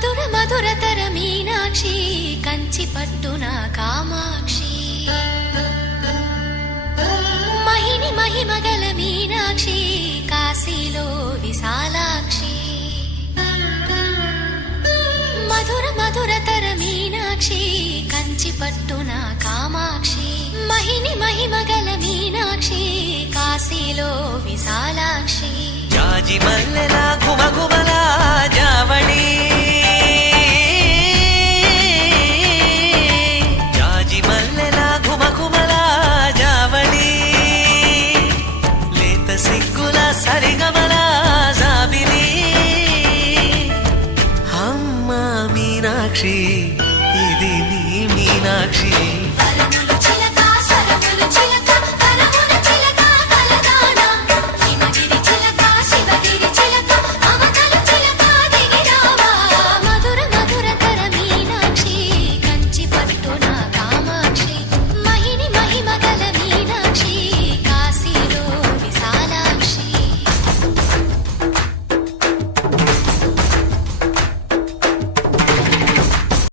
మధుర మధురతర మీనాక్షి కంచి పట్టున కామాక్షి మహిని మహిమగల మీనాక్షి కాశీలో విశాలాక్షి మధుర మధురతర మీనాక్షి కంచి పట్టున కామాక్షి మహిని మహిమగల మీనాక్షి కాశీలో విశాలాక్షి జాజి మల్లెలా గుమగుమలా జావళి జాజి మల్లెలా గుమగుమలా జావళి లేత సిగ్గుల సరిగమలా